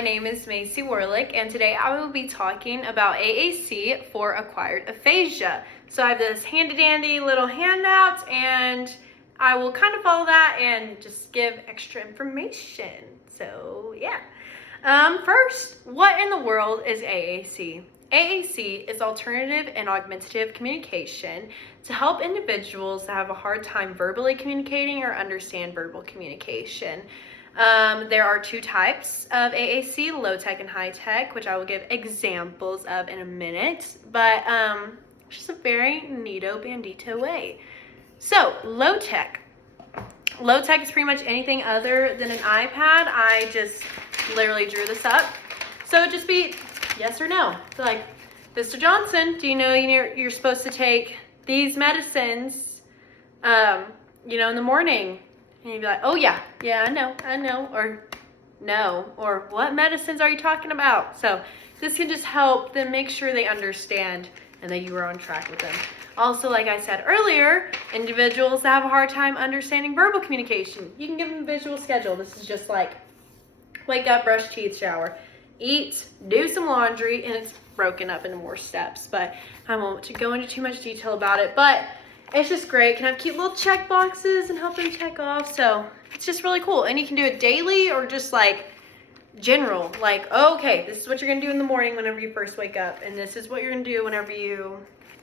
my name is Macy Warlick, and today I will be talking about AAC for acquired aphasia. So I have this handy-dandy little handout, and I will kind of follow that and just give extra information. So yeah. First, what in the world is AAC? AAC is alternative and augmentative communication to help individuals that have a hard time verbally communicating or understand verbal communication. There are two types of AAC, low tech and high tech, which I will give examples of in a minute, but it's just a very neato bandito way. So low tech. Low tech is pretty much anything other than an iPad. I just literally drew this up. So it'd just be yes or no. So like, Mr. Johnson, do you know you're supposed to take these medicines, in the morning? And you'd be like, oh yeah, I know, or no, or what medicines are you talking about? So this can just help them make sure they understand and that you are on track with them. Also, like I said earlier, individuals that have a hard time understanding verbal communication, you can give them a visual schedule. This is just like, wake up, brush teeth, shower, eat, do some laundry, and it's broken up into more steps, but I won't go into too much detail about it, but it's just great. Can have cute little check boxes and help them check off. So it's just really cool. And you can do it daily or just like general, like, oh, okay, this is what you're gonna do in the morning whenever you first wake up, and this is what you're gonna do whenever you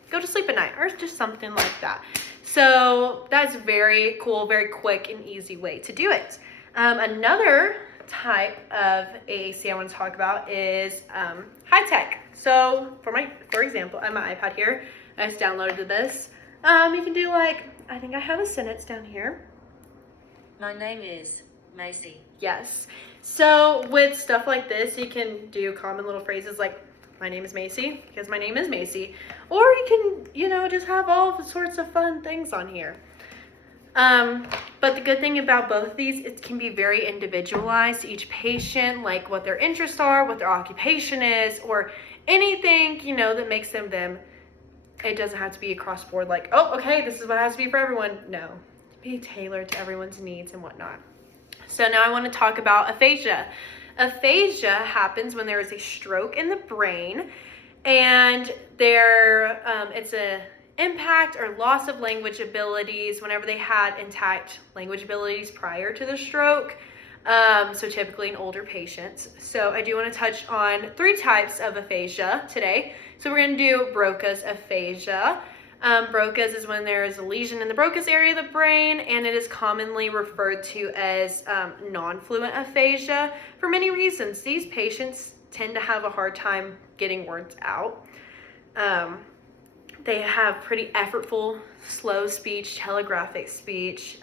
go to sleep at night, or just something like that. So that's very cool, very quick and easy way to do it. Another type of AAC I want to talk about is high tech. So for example, on my iPad here, I just downloaded this. You can do like, I think I have a sentence down here. My name is Macy. Yes. So with stuff like this, you can do common little phrases like, my name is Macy, because my name is Macy. Or you can, just have all sorts of fun things on here. But the good thing about both of these, it can be very individualized to each patient, like what their interests are, what their occupation is, or anything, that makes them. It doesn't have to be across the board like, oh, okay, this is what it has to be for everyone. No, be tailored to everyone's needs and whatnot. So now I want to talk about aphasia. Aphasia happens when there is a stroke in the brain, and it's a impact or loss of language abilities whenever they had intact language abilities prior to the stroke. So typically in older patients. So I do want to touch on 3 types of aphasia today. So we're going to do Broca's aphasia. Broca's is when there is a lesion in the Broca's area of the brain, and it is commonly referred to as non-fluent aphasia for many reasons. These patients tend to have a hard time getting words out. They have pretty effortful, slow speech, telegraphic speech.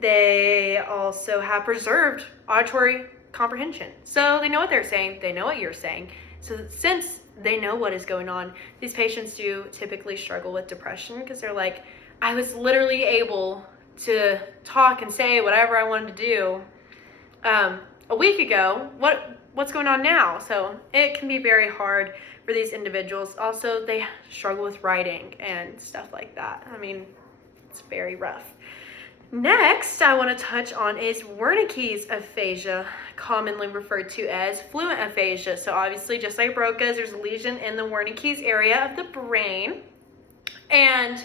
They also have preserved auditory comprehension. So they know what they're saying, they know what you're saying. So since they know what is going on, these patients do typically struggle with depression because they're like, I was literally able to talk and say whatever I wanted to do a week ago. What's going on now? So it can be very hard for these individuals. Also, they struggle with writing and stuff like that. I mean, it's very rough. Next, I want to touch on is Wernicke's aphasia, commonly referred to as fluent aphasia. So obviously, just like Broca's, there's a lesion in the Wernicke's area of the brain. And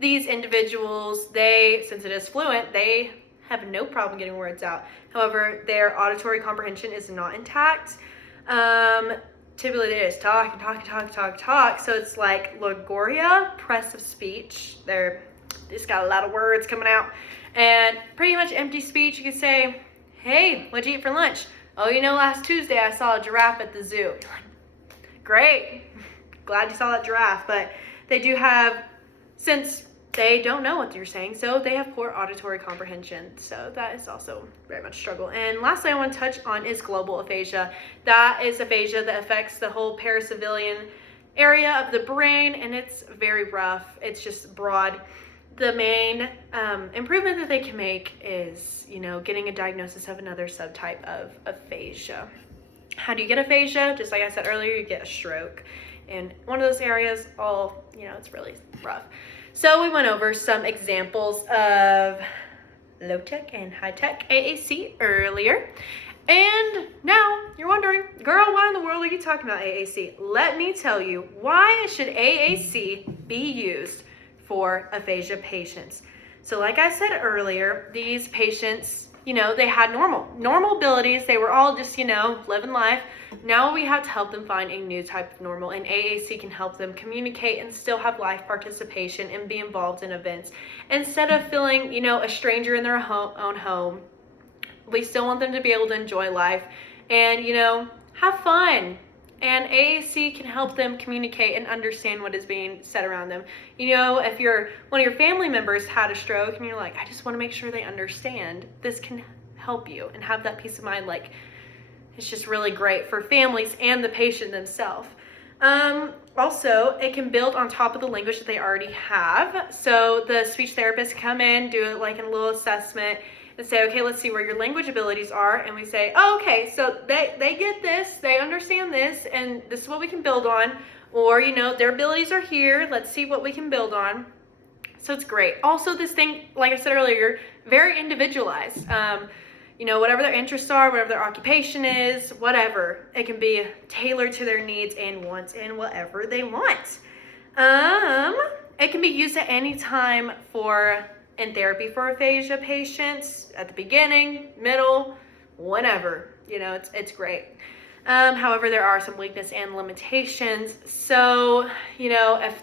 these individuals, since it is fluent, they have no problem getting words out. However, their auditory comprehension is not intact. Typically, they just talk and talk and talk and talk and talk. So it's like logorrhea, press of speech. They just got a lot of words coming out. And pretty much empty speech. You could say, hey, what'd you eat for lunch? Oh, last Tuesday I saw a giraffe at the zoo. You're like, great, glad you saw that giraffe. But they do have, since they don't know what you're saying, so they have poor auditory comprehension. So that is also very much a struggle. And lastly, I want to touch on is global aphasia. That is aphasia that affects the whole paracilium area of the brain, and it's very rough. It's just broad. The main improvement that they can make is, getting a diagnosis of another subtype of aphasia. How do you get aphasia? Just like I said earlier, you get a stroke. And one of those areas, it's really rough. So we went over some examples of low-tech and high-tech AAC earlier. And girl, why in the world are you talking about AAC? Let me tell you, why should AAC be used for aphasia patients? So like I said earlier, these patients, they had normal abilities. They were all just, living life. Now we have to help them find a new type of normal, and AAC can help them communicate and still have life participation and be involved in events. Instead of feeling, a stranger in their own home, we still want them to be able to enjoy life and, have fun. And AAC can help them communicate and understand what is being said around them. If one of your family members had a stroke and you're like, I just want to make sure they understand, this can help you and have that peace of mind. Like, it's just really great for families and the patient themselves. Also, it can build on top of the language that they already have. So the speech therapists come in, do it like in a little assessment, and say, okay, let's see where your language abilities are. And we say, oh, okay, so they get this, they understand this, and this is what we can build on. Or, their abilities are here. Let's see what we can build on. So it's great. Also, this thing, like I said earlier, very individualized. Whatever their interests are, whatever their occupation is, whatever, it can be tailored to their needs and wants and whatever they want. It can be used at any time in therapy for aphasia patients, at the beginning, middle, whenever. It's great. However, there are some weakness and limitations. So, if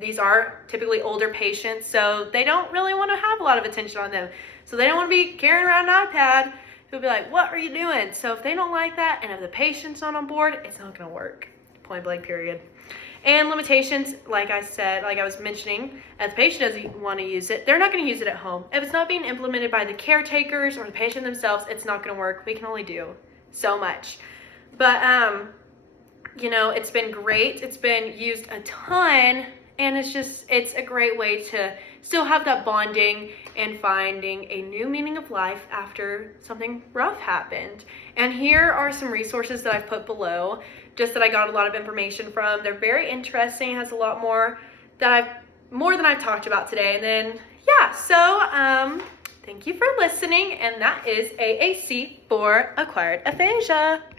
these are typically older patients, so they don't really want to have a lot of attention on them. So they don't want to be carrying around an iPad. Who'll be like, what are you doing? So if they don't like that, and if the patient's not on board, it's not going to work. Point blank, period. And limitations, like I said, like I was mentioning, if the patient doesn't want to use it, they're not going to use it at home. If it's not being implemented by the caretakers or the patient themselves, it's not going to work. We can only do so much. But, it's been great. It's been used a ton, and it's a great way to still have that bonding and finding a new meaning of life after something rough happened. And here are some resources that I've put below, just that I got a lot of information from. They're very interesting, has a lot more than I've talked about today. And then, so thank you for listening, and that is AAC for acquired aphasia.